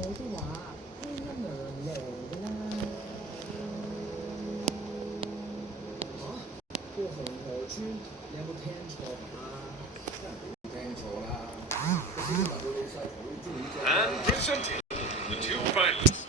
And presenting the two finalists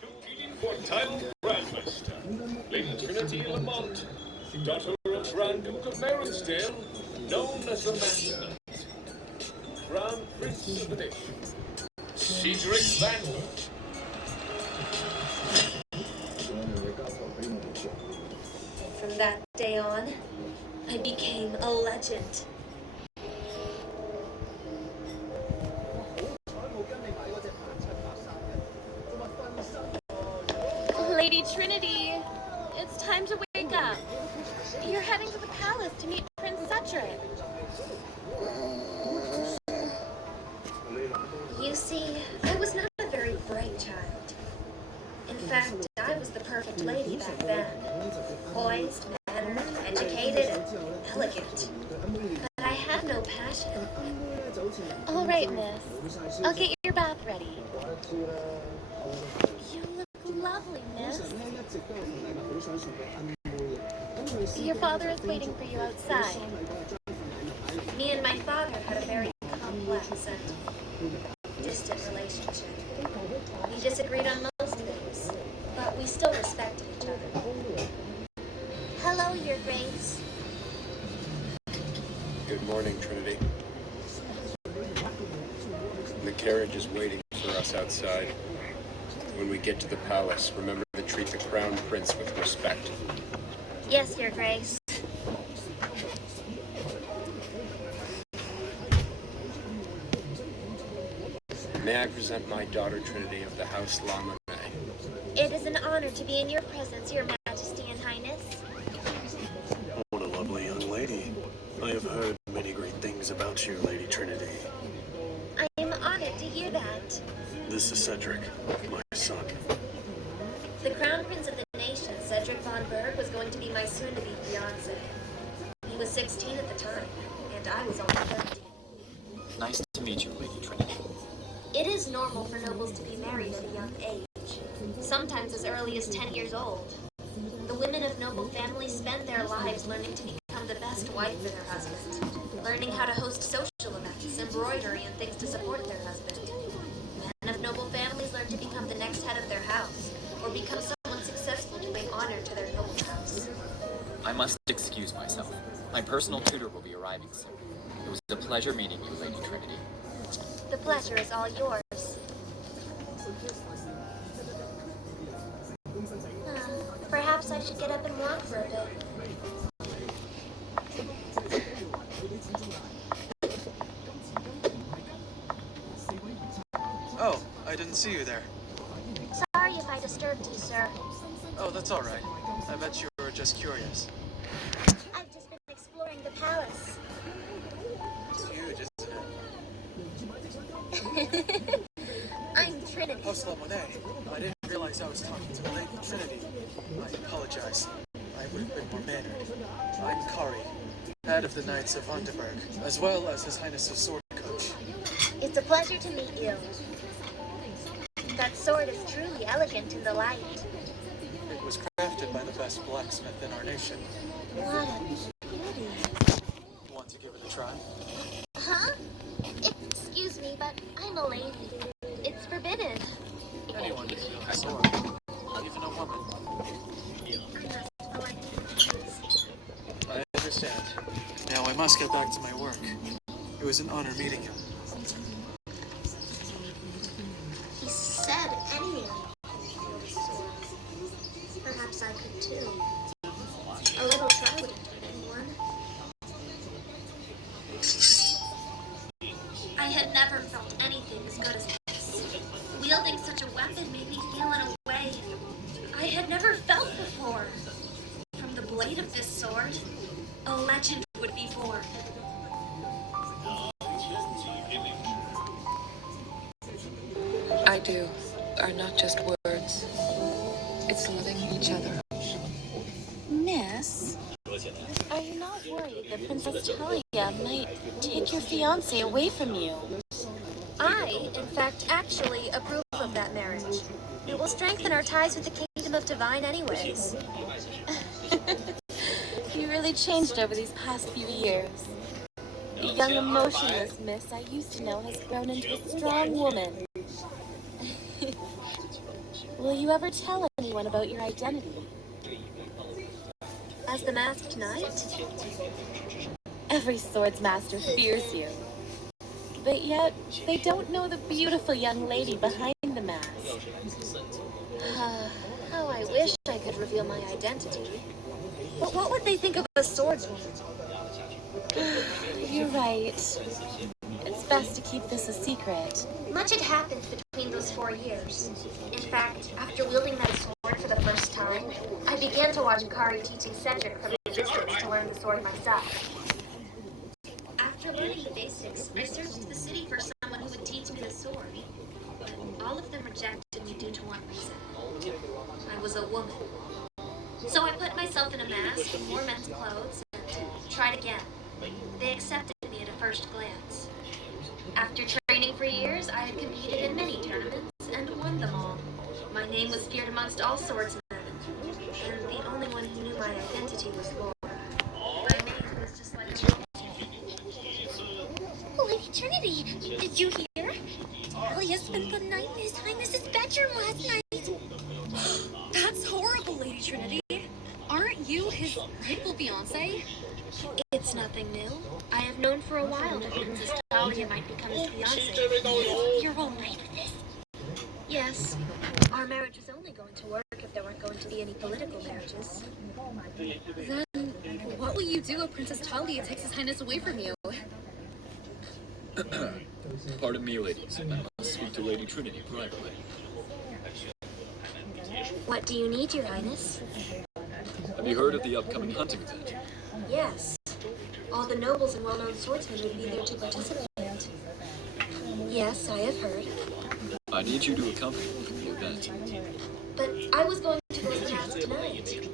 competing for title Grandmaster, Lady Trinity Lamont, daughter of Grand Duke of Maronsdale, known as the Master Knight, Crown Prince of the Nation, Cedric Vanwood. From that day on, I became a legend. Lady Trinity, it's time to wake up. You're heading to the palace to meet Prince Cedric. You see, I was not a very bright child. In fact, I was the perfect lady back then. Poised, mannered, educated, and elegant. But I had no passion. All right, miss. I'll get your bath ready. You look lovely, miss. Your father is waiting for you outside. Me and my father had a very complex and distant relationship. We disagreed on most things, but we still respected each other. Hello, Your Grace. Good morning, Trinity. The carriage is waiting for us outside. When we get to the palace, remember to treat the Crown Prince with respect. Yes, Your Grace. May I present my daughter Trinity of the House Lama May? It is an honor to be in your presence, Your Majesty and Highness. What a lovely young lady. I have heard many great things about you, Lady Trinity. I am honored to hear that. This is Cedric, my son. The Crown Prince of the Nation, Cedric von Berg, was going to be my soon-to-be fiancé. He was 16 at the time, and I was only 13. Nice to meet you, Lady Trinity. It is normal for nobles to be married at a young age, sometimes as early as 10 years old. The women of noble families spend their lives learning to become the best wife for their husband, learning how to host social events, embroidery, and things to support their husband. Men of noble families learn to become the next head of their house, or become someone successful to bring honor to their noble house. I must excuse myself. My personal tutor will be arriving soon. It was a pleasure meeting you, Lady Trinity. The pleasure is all yours. Perhaps I should get up and walk for a bit. Oh, I didn't see you there. Sorry if I disturbed you, sir. Oh, that's all right. I bet you were just curious. I've just been exploring the palace. It's huge, isn't it? I'm Trinity. House Monet. I didn't realize I was talking to the Lady Trinity. I apologize. I would have been more mannered. I'm Kari, head of the Knights of Vandenberg, as well as His Highness's sword coach. It's a pleasure to meet you. That sword is truly elegant in the light. It was crafted by the best blacksmith in our nation. What a beauty. Want to give it a try? Huh? Excuse me, but I'm a lady. It's forbidden. Anyone can wield a sword, even a woman. I understand. Now I must get back to my work. It was an honor meeting you. He said anyone could wield a sword. Perhaps I could too. A little try wouldn't hurt anyone. I had never felt anything as good as this. Wielding such a weapon made me feel in a way I had never felt before. From the blade of this sword, a legend would be born. I do are not just words. It's loving each other. Miss, are you not worried that Princess Talia might take your fiancé away from you? I, in fact, actually approve of of that marriage. It will strengthen our ties with the Kingdom of Divine anyways. You really changed over these past few years. The young, emotionless miss I used to know has grown into a strong woman. Will you ever tell anyone about your identity? As the Masked Knight? Every swordsmaster fears you. But yet, they don't know the beautiful young lady behind the mask. How I wish I could reveal my identity. But what would they think of a swordswoman? You're right. It's best to keep this a secret. Much had happened between those 4 years. In fact, after wielding that sword for the first time, I began to watch Kari teaching Cedric from a distance to learn the sword myself. After learning the basics, I searched the city for someone who would teach me the sword. But all of them rejected me due to one reason. I was a woman. So I put myself in a mask and wore men's clothes and tried again. They accepted me at a first glance. After training for years, I had competed in many tournaments and won them all. My name was feared amongst all swordsmen, and the only one who knew my identity was Laura. My name was just like Lady Trinity, did you hear? Talia spent the night in His Highness's bedroom last night. That's horrible, Lady Trinity. Aren't you his rightful fiancé? It's nothing new. I have known for a while that Princess Talia might become his fiancée. You're all right with this? Yes. Our marriage was only going to work if there weren't going to be any political marriages. Then, what will you do if Princess Talia takes His Highness away from you? Pardon me, ladies. I must speak to Lady Trinity privately. What do you need, Your Highness? Have you heard of the upcoming hunting event? Yes. All the nobles and well-known swordsmen would be there to participate. Yes, I have heard. I need you to accompany me to the event. But I was going to go to the house tonight.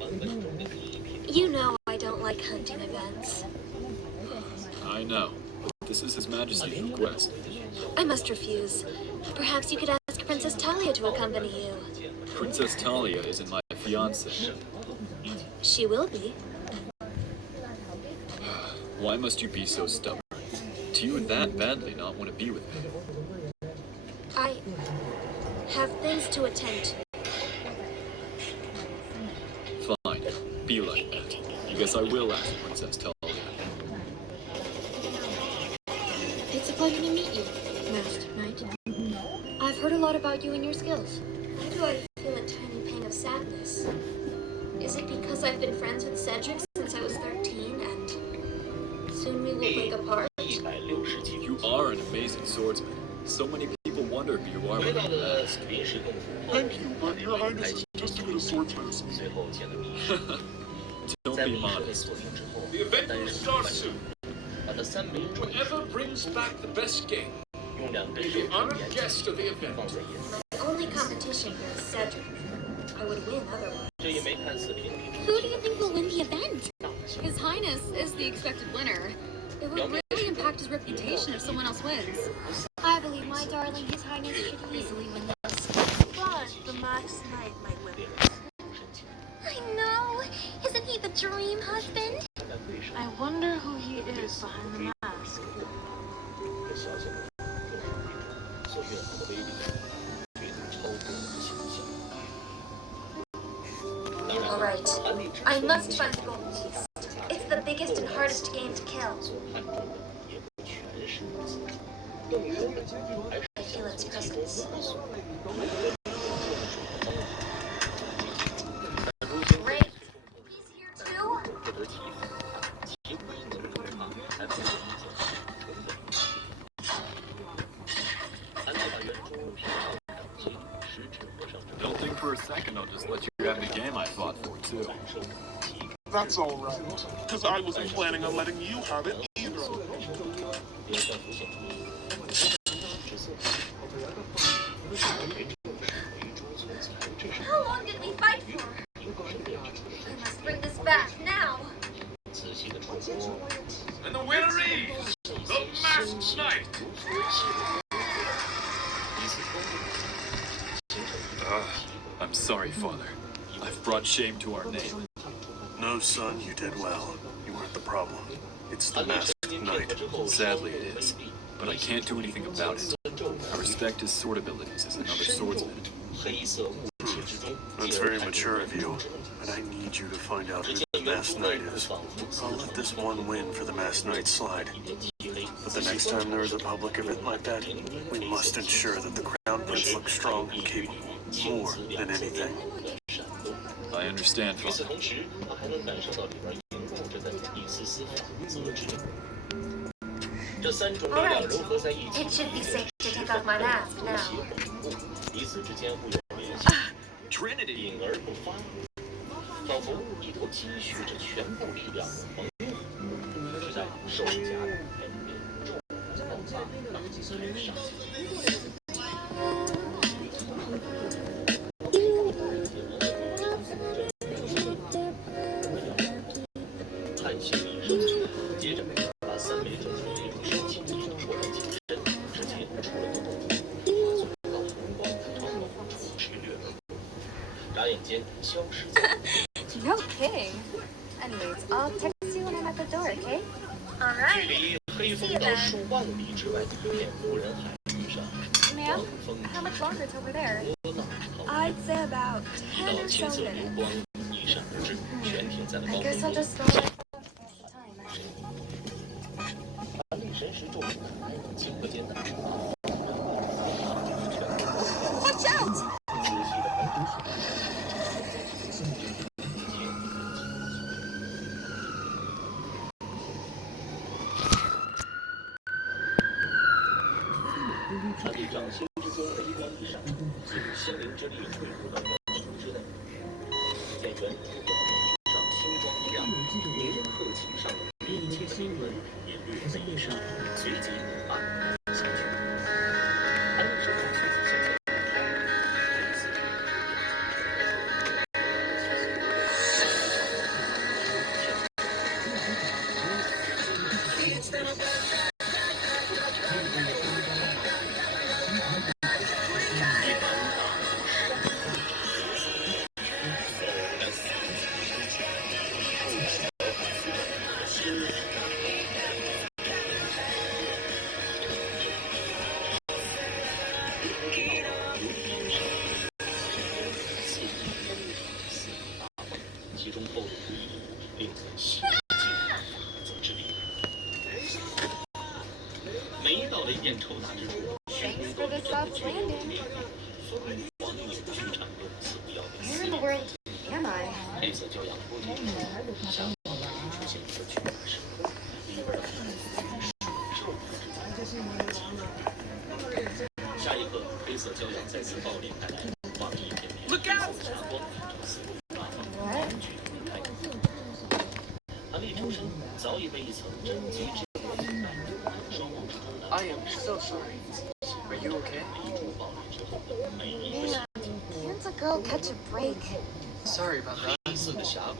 You know I don't like hunting events. I know. This is His Majesty's request. I must refuse. Perhaps you could ask Princess Talia to accompany you. Princess Talia isn't my fiancée. She will be. Why must you be so stubborn? Do you that badly not want to be with me? I have things to attend to. Fine. Be like that. I guess I will ask Princess Talia. It's a pleasure to meet you, Masked Knight. I've heard a lot about you and your skills. Why do I feel a tiny pang of sadness? Is it because I've been friends with Cedric since I was 13 and soon we will break apart? You are an amazing swordsman. So many people wonder who you are without the mask. Thank you, but Your Highness is just as good a swordsman as me. Don't be modest. The event will start soon. Whoever brings back the best game will be the honored guest of the event. My only competition here is Cedric. I would win otherwise. Who do you think will win the event? His Highness is the expected winner. It would really impact his reputation if someone else wins. I believe my darling His Highness should easily win this. But the Masked Knight might win. I know. Isn't he the dream husband? I wonder who he is behind the mask. All right. I must find the golden beast. It's the biggest and hardest game to kill. I feel its presence. Ray, he's here too? Don't think for a second I'll just let you grab the game I fought for, too. That's all right, because I wasn't planning on letting you have it either. How long did we fight for? I must bring this back now. And the winner is the Masked Knight. I'm sorry, Father. I've brought shame to our name. No, son, you did well. You weren't the problem. It's the masked knight. Sadly, it is. But I can't do anything about it. I respect his sword abilities as another swordsman. That's very mature of you, but I need you to find out who the masked knight is. I'll let this one win for the masked knight slide. But the next time there is a public event like that, we must ensure that the crown prince looks strong and capable, more than anything. I understand, Father. Alright, it should be safe to take off my mask now. Trinity! No kidding. Anyways, I'll text you when I'm at the door, okay? Alright. See you then. Ma'am, how much longer till we're there? I'd say about 10 or so minutes. I guess I'll just go like Watch out! Thanks for the soft landing. Where in the world am I? Look out! What? I am so sorry. Are you okay? Man, can't a girl catch a break? Sorry about that.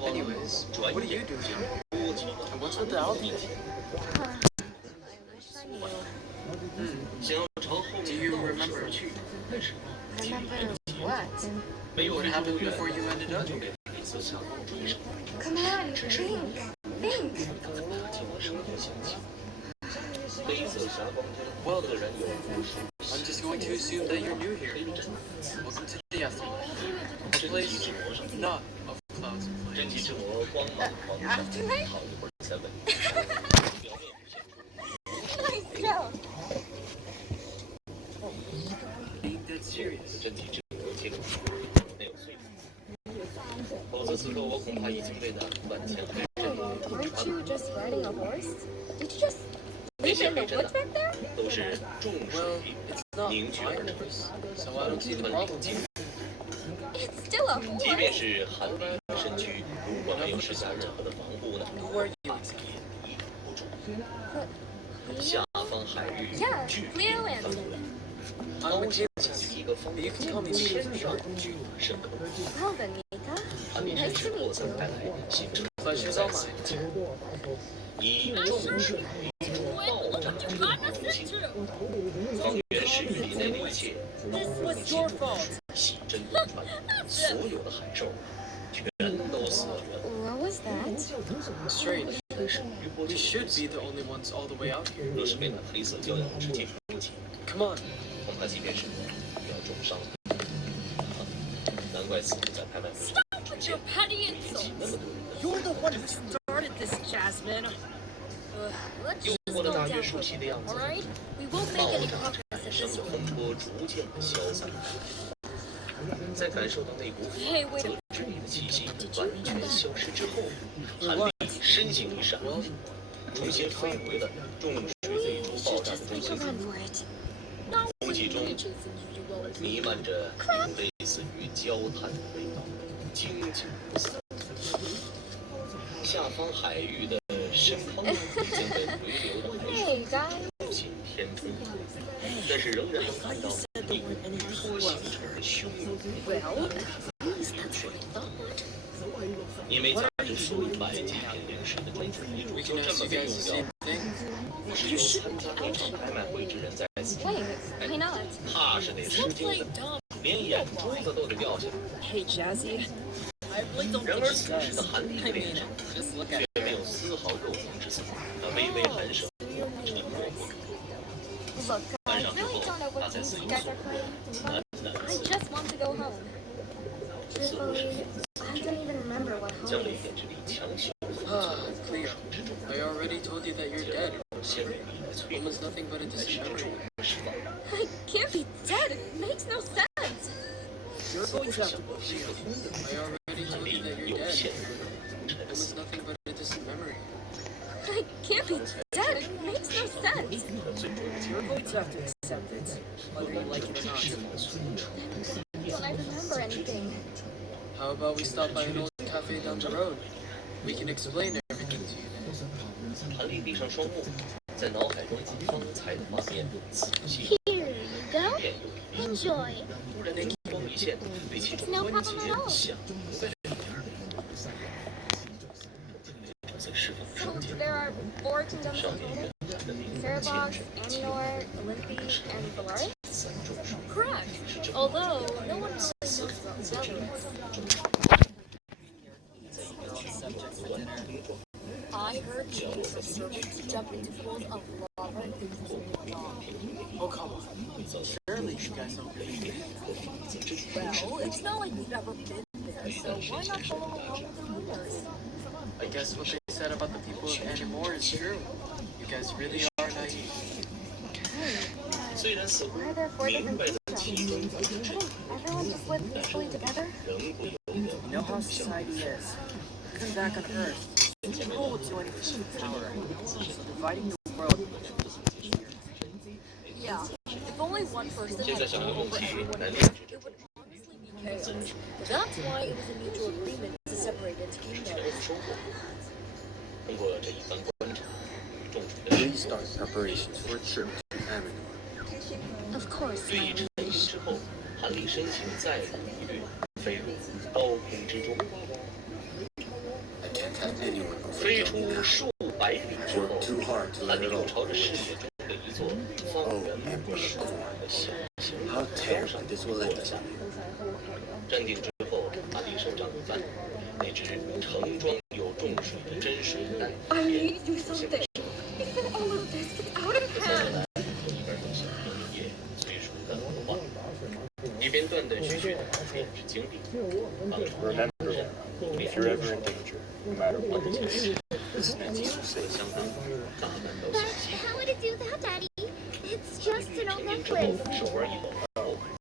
Anyways, what are you doing here? And what's with the outfit? Huh. I wish I knew. Do you remember Remember what? what happened before you ended up here? Come on, think. Think. Well then, I'm just going to assume that you're new here. Welcome to the afterlife. A place not of clouds and flames. Afterlife? Nice joke. Ain't that serious? Aren't you just riding a horse? Did you just leave it in the woods back there? Well, it's not my horse, so I don't see the problem. It's still a horse. Who are you exactly? Yeah, Leo and I'm a James, but you can call me Mika for short. well then, Mika. Nice to meet you. Pleasure's all mine. This was your fault. What was that? Strange. We should be the only ones all the way out here. Come on. Stop with your petty insults! You're the one who started this, Jasmine. Let's just go down, alright? We won't make any progress at this rate. Hey, wait a minute. We should just make a run for it. No, we're chasing you, you won't. Hey, guys. Well, What are you showing by We can ask you guys the same thing. you shouldn't be out. Why not? Stop playing dumb. Hey, Jazzy. I really don't think she does. I mean, just look at her. Look, I really don't know what games you guys are playing, but I just want to go home. Truthfully, I don't even remember what home is. Cleo, I already told you that you're dead. Home was nothing but a distant memory. I can't be dead. It makes no sense. You're going to have to believe I already told you that you're dead. Home was nothing but a distant memory. I can't be dead. It makes no sense. You're going to have to accept it, whether you like it or not. Don't I remember anything? How about we stop by an old cafe down the road? We can explain everything to you. 韩立闭上双目，在脑海中以方才的画面仔细 Here you go. Enjoy. 突然灵光一现，对其中 No 关 problem 节 at all. 想在这边。正在释放 So 双节， there are 4 kingdoms 少 in 年 total? 人的灵魂 Cerebos, 精神， Anor, Olympi, and Valaris? 三种属 Correct. Although, no one really knows about Valorous. I heard you use a servant to jump into pools of lava using long. Oh, come on. Surely you guys don't believe me. Well, it's not like we've ever been there, so why not follow along with the rumors? I guess what they said about the people of Animor is true. You guys really are naive. 虽然似乎 Why are there 4 明 different 白了其中 kingdoms? 的 Couldn't everyone just live peacefully together? 仍不由得 You know how society is. Even back on Earth, people will do anything for power. So dividing the world would be easier. Yeah, if only one person 现在 had 想要 rule 用 over 体育 everyone 来 else, 炼制 it would honestly be chaos. That's why it was a mutual agreement to separate into 全 kingdoms. 收获。通过这一番观察，众主的 We start preparations for a trip to Aminor. Of course, 对弈 my 成名 liege. 之后，韩立身形再度一跃，飞入刀锋之中， I can't have anyone 飞 overcome 出 me now. 数百里之后 Work，too hard to 韩 let 立 it 又 all 朝着 go 视 to 野中的一座 waste. 方 Oh, 圆 Emperor 10公里的小型 How 岛 terrible 上 this will 落 end. 下。站定之后，韩立手掌一翻，那只盛装有重水的真水弹 I 便 need to do something. Before all of this gets out of 再 hand. 来一边动向一夜催熟的画，一边断断续续的炼制精力。 Remember, if you're ever in danger, no matter what it is, this means you safe. 相当大半道 But 小溪， how would it do that, Daddy? It's just an old 成年之后 necklace. 手腕一抖，